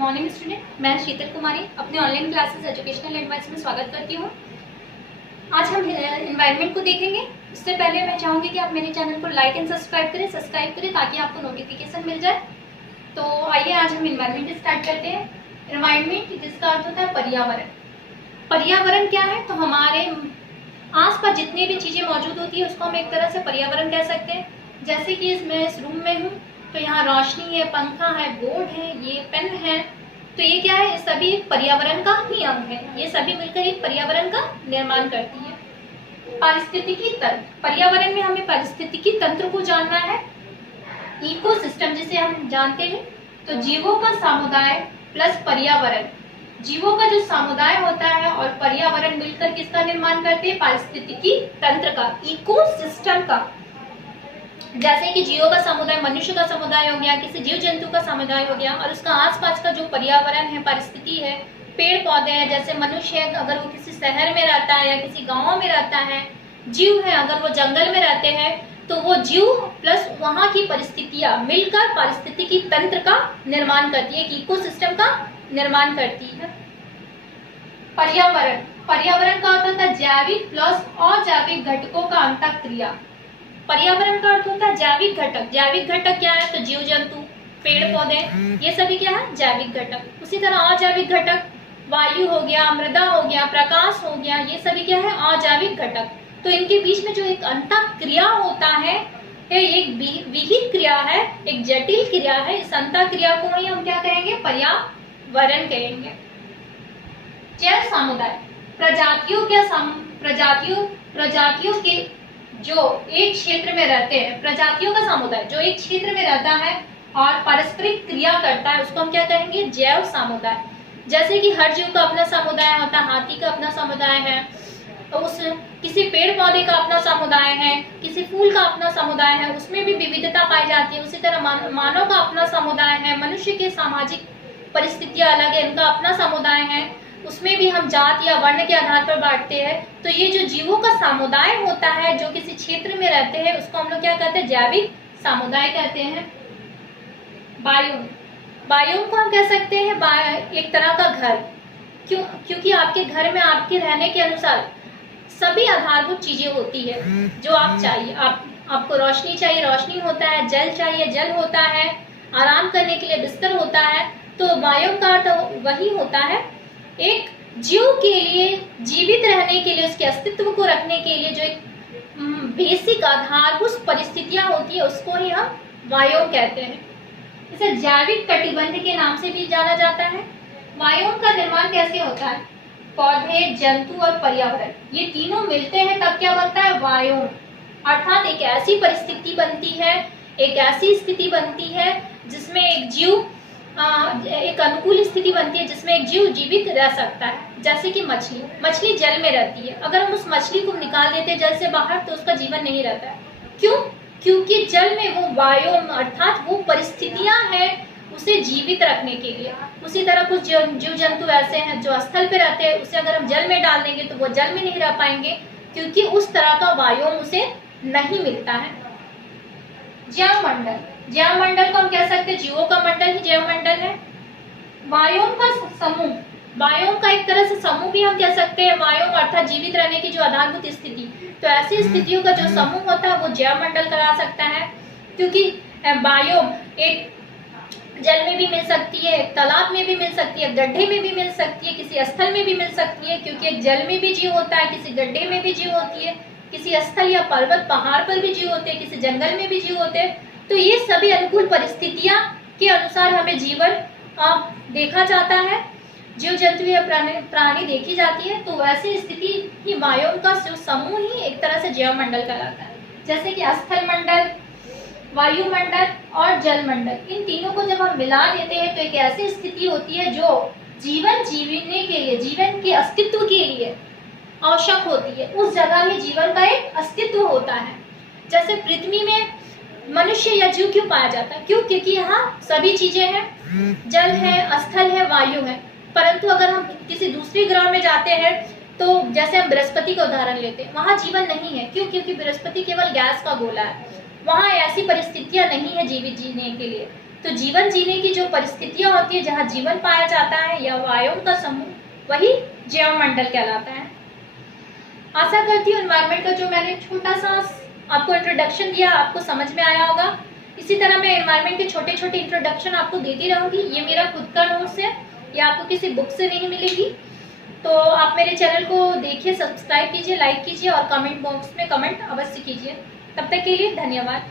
Morning student, मैं शीतल कुमारी अपने online classes educational advice में स्वागत करती हूँ। आज हम एनवायरनमेंट को देखेंगे। उससे पहले मैं चाहूँगी कि आप मेरे चैनल को लाइक एंड सब्सक्राइब करें ताकि आपको नोटिफिकेशन मिल जाए। तो आइए आज हम एनवायरनमेंट स्टार्ट करते हैं। एनवायरनमेंट जिसका अर्थ होता है पर्यावरण। पर्यावरण क्या है? तो हमारे आसपास जितनी भी चीज़ें मौजूद होती है उसको हम एक तरह से पर्यावरण कह सकते हैं। जैसे कि मैं इस रूम में हूँ तो यहाँ रोशनी है, पंखा है, बोर्ड है, ये पेन है, तो ये क्या है? ये सभी पर्यावरण का ही अंग है। ये सभी मिलकर एक पर्यावरण का निर्माण करती है। पारिस्थितिकी तंत्र, पर्यावरण में हमें पारिस्थितिकी तंत्र को जानना है। इकोसिस्टम जिसे हम जानते हैं, तो जीवों का समुदाय प्लस पर्यावरण, जीवों का जो समुदाय होता है और पर्यावरण मिलकर किसका निर्माण करते हैं? पारिस्थितिकी तंत्र का, इकोसिस्टम का। जैसे कि जीवों का समुदाय मनुष्य का समुदाय हो गया, किसी जीव जंतु का समुदाय हो गया, और उसका आसपास का जो पर्यावरण है, परिस्थिति है, पेड़ पौधे हैं। जैसे मनुष्य है अगर वो किसी शहर में रहता है या किसी गांव में रहता है, जीव है अगर वो जंगल में रहते हैं, तो वो जीव प्लस वहाँ की परिस्थितियां मिलकर पारिस्थितिकी तंत्र का निर्माण करती है, इकोसिस्टम का निर्माण करती है। पर्यावरण, पर्यावरण का अर्थ होता है जैविक प्लस अजैविक घटकों का अंतःक्रिया। पर्यावरण का अर्थ होता है जैविक घटक। जैविक घटक क्या है? तो जीव जंतु, पेड़ पौधे, ये सभी क्या है? जैविक घटक। उसी तरह अजैविक घटक, वायु हो गया, मृदा हो गया, प्रकाश हो गया, ये सभी क्या है? अजैविक घटक। तो इनके बीच में जो एक अंतःक्रिया होता है, एक विहित क्रिया है, एक जटिल क्रिया है। इस अंतःक्रिया को ही हम क्या कहेंगे? पर्यावरण कहेंगे। जैव समुदाय, प्रजातियों के जो एक क्षेत्र में रहते हैं, प्रजातियों का समुदाय जो एक क्षेत्र में रहता है और पारस्परिक क्रिया करता है, उसको हम क्या कहेंगे? जैव समुदाय। जैसे कि हर जीव का अपना समुदाय होता है, हाथी का अपना समुदाय है, किसी पेड़ पौधे का अपना समुदाय है, किसी फूल का अपना समुदाय है, उसमें भी विविधता पाई जाती है। उसी तरह मानव का अपना समुदाय है, मनुष्य की सामाजिक परिस्थितियां अलग है, इनका अपना समुदाय है, उसमें भी हम जात या वर्ण के आधार पर बांटते हैं। तो ये जो जीवों का समुदाय होता है जो किसी क्षेत्र में रहते हैं, उसको हम लोग क्या कहते हैं? जैविक समुदाय कहते हैं। बायोम, बायोम को हम कह सकते हैं एक तरह का घर। क्योंकि आपके घर में आपके रहने के अनुसार सभी आधारभूत चीजें होती है जो आप चाहिए। आपको रोशनी चाहिए, रोशनी होता है, जल चाहिए, जल होता है, आराम करने के लिए बिस्तर होता है। तो बायोम का अर्थ वही होता है, एक जीव के लिए जीवित रहने के लिए, उसके अस्तित्व को रखने के लिए जो एक बेसिक आधारभूत परिस्थितियां होती है, उसको ही हम बायोम कहते हैं। इसे जैविक कटिबंध के नाम से भी जाना जाता है। बायोम का निर्माण कैसे होता है? पौधे, जंतु और पर्यावरण, ये तीनों मिलते हैं तब क्या बनता है? बायोम। अर्थात एक ऐसी परिस्थिति बनती है, एक ऐसी स्थिति बनती है जिसमें एक अनुकूल स्थिति बनती है जिसमें एक जीव जीवित रह सकता है। जैसे कि मछली जल में रहती है, अगर हम उस मछली को निकाल देते हैं जल से बाहर तो उसका जीवन नहीं रहता है। क्यों? क्योंकि जल में वो बायोम अर्थात वो परिस्थितियां हैं उसे जीवित रखने के लिए। उसी तरह कुछ जीव जंतु ऐसे हैं जो स्थल पे रहते हैं, उसे अगर हम जल में डाल देंगे तो वो जल में नहीं रह पाएंगे, क्योंकि उस तरह का बायोम उसे नहीं मिलता है। जैव मंडल, जैव मंडल को हम कह सकते हैं जीवों का मंडल ही जैव मंडल है। बायोम का समूह, बायोम का एक तरह से समूह भी हम कह सकते हैं। बायोम अर्थात जीवित रहने की जो आधारभूत स्थिति, तो ऐसी स्थितियों का जो समूह होता है वो जैव मंडल कहा सकता है। क्योंकि बायोम एक जल में भी मिल सकती है, एक तालाब में भी मिल सकती है, गड्ढे में भी मिल सकती है, किसी स्थल में भी मिल सकती है, क्योंकि एक जल में भी जीव होता है, किसी गड्ढे में भी जीव होती है, किसी स्थल या पर्वत पहाड़ पर भी जीव होते हैं, किसी जंगल में भी जीव होते हैं। तो ये सभी अनुकूल परिस्थितियां के अनुसार हमें जीवन देखा जाता है, जीव जंतु या प्राणी देखी जाती है। तो वैसी स्थिति ही बायोम का समूह ही एक तरह से जैव मंडल कहलाता है। जैसे कि स्थल मंडल, वायुमंडल और जल मंडल, इन तीनों को जब हम मिला देते हैं तो एक ऐसी स्थिति होती है जो जीवन जीने के लिए, जीवन के अस्तित्व के लिए आवश्यक होती है। उस जगह में जीवन का एक अस्तित्व होता है। जैसे पृथ्वी में मनुष्य या जीव क्यों पाया जाता है? क्यों? क्योंकि यहाँ सभी चीजें हैं, जल है, स्थल है, वायु है। परंतु अगर हम किसी दूसरे ग्रह में जाते हैं, तो जैसे हम बृहस्पति का उदाहरण लेते हैं, वहाँ जीवन नहीं है। क्यों? क्योंकि बृहस्पति केवल गैस का गोला है, वहाँ ऐसी परिस्थितियां नहीं है जीवित जीने के लिए। तो जीवन जीने की जो परिस्थितियां होती है, जहाँ जीवन पाया जाता है या वायुओं का समूह, वही जैव मंडल कहलाता है। आशा करती हूँ एनवायरनमेंट का जो मैंने छोटा सा आपको इंट्रोडक्शन दिया आपको समझ में आया होगा। इसी तरह मैं एनवायरनमेंट के छोटे छोटे इंट्रोडक्शन आपको देती रहूंगी। ये मेरा खुद का नोट्स है, ये आपको किसी बुक से नहीं मिलेगी। तो आप मेरे चैनल को देखिए, सब्सक्राइब कीजिए, लाइक कीजिए और कमेंट बॉक्स में कमेंट अवश्य कीजिए। तब तक के लिए धन्यवाद।